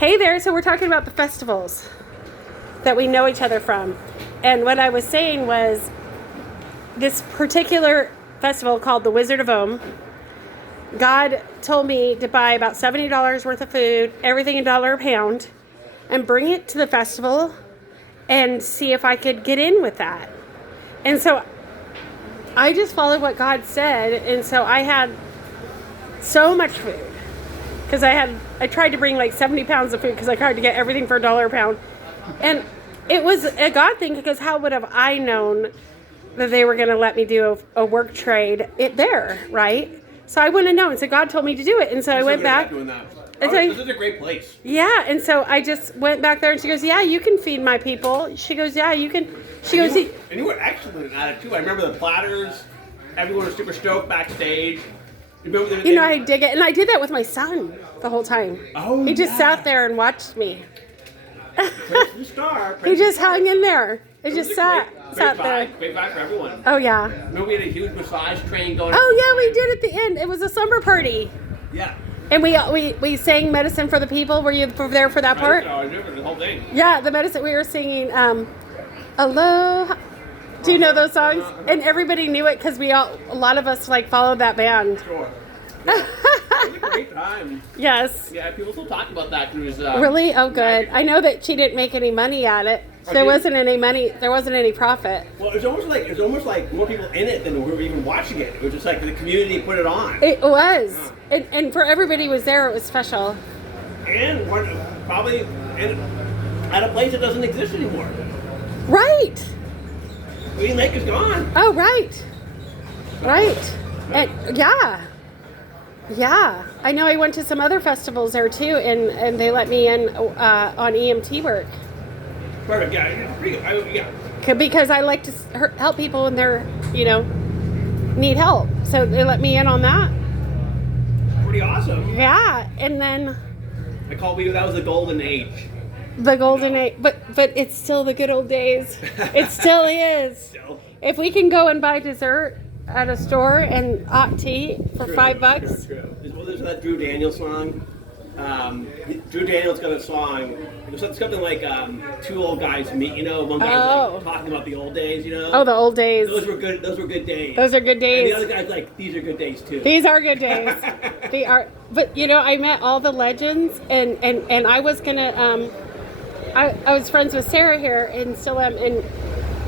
Hey there, so we're talking about the festivals that we know each other from. And what I was saying was this particular festival called the Wizard of Omm, God told me to buy about $70 worth of food, everything $1 a pound, and bring it to the festival and see if I could get in with that. And so I just followed what God said, and so I had so much food. Because I tried to bring like 70 pounds of food because I tried to get everything for $1 a pound. And it was a God thing because how would have I known that they were going to let me do a work trade there, right? So I wouldn't have known. So God told me to do it. And so I went back. Doing that. And This is a great place. Yeah. And so I just went back there and she goes, yeah, you can feed my people. She goes, yeah, you can. She goes, And you were excellent at it too. I remember the platters. Everyone was super stoked backstage. You know, I dig it. And I did that with my son the whole time. Oh, he just sat there and watched me. Prince and Star. He just hung in there. He just sat Great there. Great vibe for everyone. Oh, yeah. Remember we had a huge massage train going. Oh, yeah, we did at the end. It was a summer party. Yeah. And we sang Medicine for the People. Were you there for that part? I remember the whole thing. Yeah, the medicine. We were singing Aloha. Do you know those songs? And everybody knew it because a lot of us like followed that band. Sure. Yeah. It was a great time. Yes. Yeah, people still talk about that cruise. Really? Oh, good. I know that she didn't make any money at it. There wasn't any money. There wasn't any profit. Well, it was almost like more people in it than were even watching it. It was just like the community put it on. It was, and for everybody who was there, it was special. And probably at a place that doesn't exist anymore. Right. Green Lake is gone. Oh, right. Right. And yeah. I know I went to some other festivals there too, and they let me in on EMT work. Perfect. Yeah. Because I like to help people when they're, need help. So they let me in on that. Pretty awesome. Yeah, and then that was the golden age. the golden age, but it's still the good old days. It still is. Still. If we can go and buy dessert at a store and hot tea for $5. True. Well, there's that Drew Daniels song. Drew Daniels got a song. It was something like two old guys meet. One guy's like talking about the old days. Oh, the old days. Those were good. Those were good days. Those are good days. And the other guy's like, these are good days too. These are good days. They are. But I met all the legends, and I was gonna. I was friends with Sarah here and still am, and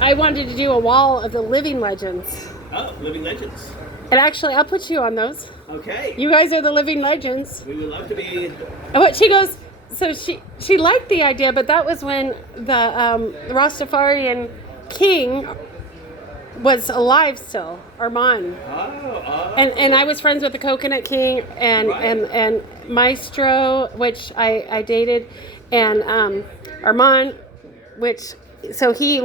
I wanted to do a wall of the living legends. Oh, living legends. And actually, I'll put you on those. Okay. You guys are the living legends. We would love to be. But she goes, so she liked the idea, but that was when the Rastafarian king was alive still, Armand. Oh. And I was friends with the Coconut King and Maestro, which I dated, and Armand, so he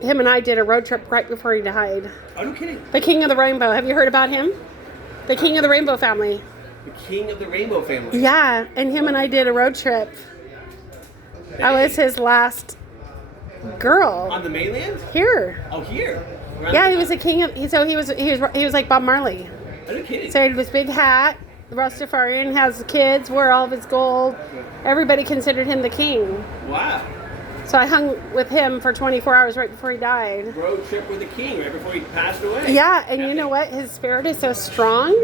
him and I did a road trip right before he died. Oh, no kidding. The King of the Rainbow. Have you heard about him? The King of the Rainbow family. The King of the Rainbow family. Yeah, and him and I did a road trip. Hey. I was his last girl. On the mainland? Here. Oh, here. Yeah, he was a king of. So he was like Bob Marley. Oh, no kidding. So he had this big hat. The Rastafarian has kids, wore all of his gold. Everybody considered him the king. Wow. So I hung with him for 24 hours right before he died. Road trip with the king right before he passed away. Yeah, and you know what? His spirit is so strong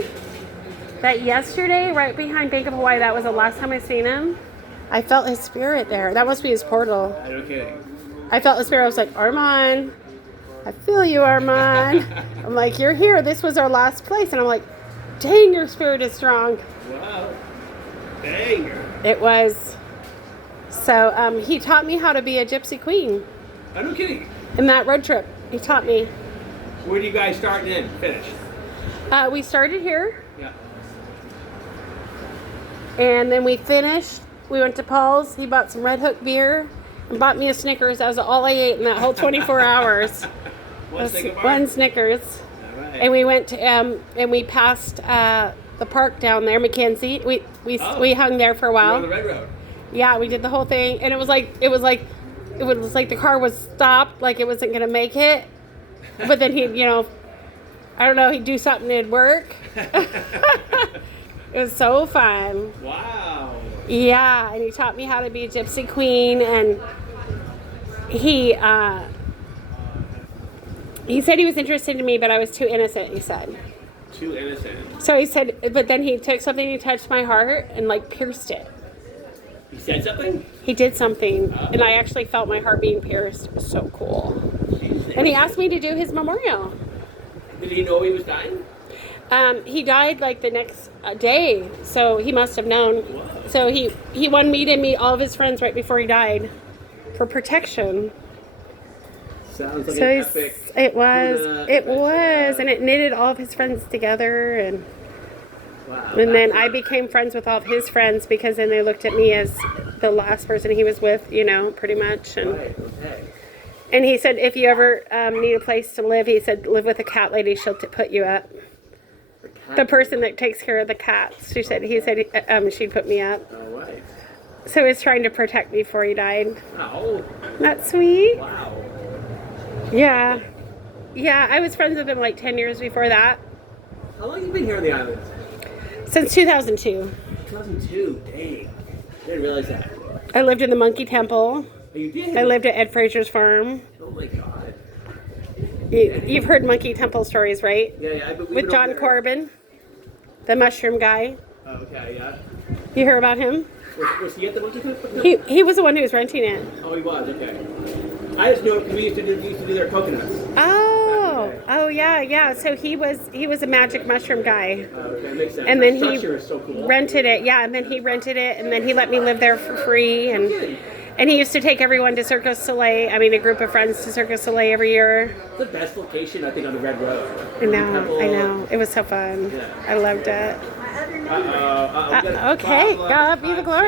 that yesterday, right behind Bank of Hawaii, that was the last time I seen him, I felt his spirit there. That must be his portal. No kidding. I felt his spirit. I was like, Armand, I feel you, Armand. I'm like, you're here. This was our last place. And I'm like, dang, your spirit is strong. Wow. Dang. It was. So he taught me how to be a gypsy queen. Oh, no kidding. In that road trip, he taught me. Where do you guys start and end? Finish? We started here. Yeah. And then we finished. We went to Paul's. He bought some Red Hook beer and bought me a Snickers. That was all I ate in that whole 24 hours. One Snickers. All right. And we went to and we passed the park down there, Mackenzie. We hung there for a while. You're on the Red Road. Yeah, we did the whole thing, and it was like the car was stopped, like it wasn't gonna make it. But then I don't know, he'd do something, it'd work. It was so fun. Wow. Yeah, and he taught me how to be a gypsy queen, and he said he was interested in me, but I was too innocent, he said. Too innocent. So he said, but then he took something, he touched my heart and like pierced it. He said something? He did something, and I actually felt my heart being pierced. It was so cool. Jesus. And he asked me to do his memorial. Did he know he was dying? He died like the next day, so he must have known. Whoa. So he wanted me to meet all of his friends right before he died for protection. Sounds like So an epic. it was, and it knitted all of his friends together, and Wow. and then I became friends with all of his friends because then they looked at me as the last person he was with, you know, pretty much. And Right, okay. and he said, if you ever need a place to live, he said, live with a cat lady. She'll put you up. The person that takes care of the cats. He said she'd put me up. All right. So he was trying to protect me before he died. Wow. That's sweet. Wow. Yeah. Yeah, I was friends with him like 10 years before that. How long have you been here on the island? Since 2002. 2002. Dang. I didn't realize that. I lived in the Monkey Temple. Oh, you did? I lived at Ed Frazier's farm. Oh my God. You've heard Monkey Temple stories, right? Yeah. But With John Corbin, the mushroom guy. Oh, okay, yeah. You heard about him? Was he at the Monkey Temple? He was the one who was renting it. Oh, he was. Okay. I just know because we used to do their coconuts. Oh yeah. So he was a magic mushroom guy. Okay, makes sense. And then That he structure is so cool. rented it. Yeah, and then he rented it, and then he let me live there for free. And he used to take everyone to Cirque du Soleil. I mean, a group of friends to Cirque du Soleil every year. The best location, I think, on the Red Road. I know. It was so fun. Yeah. I loved it. Uh-oh. Okay, God be the glory.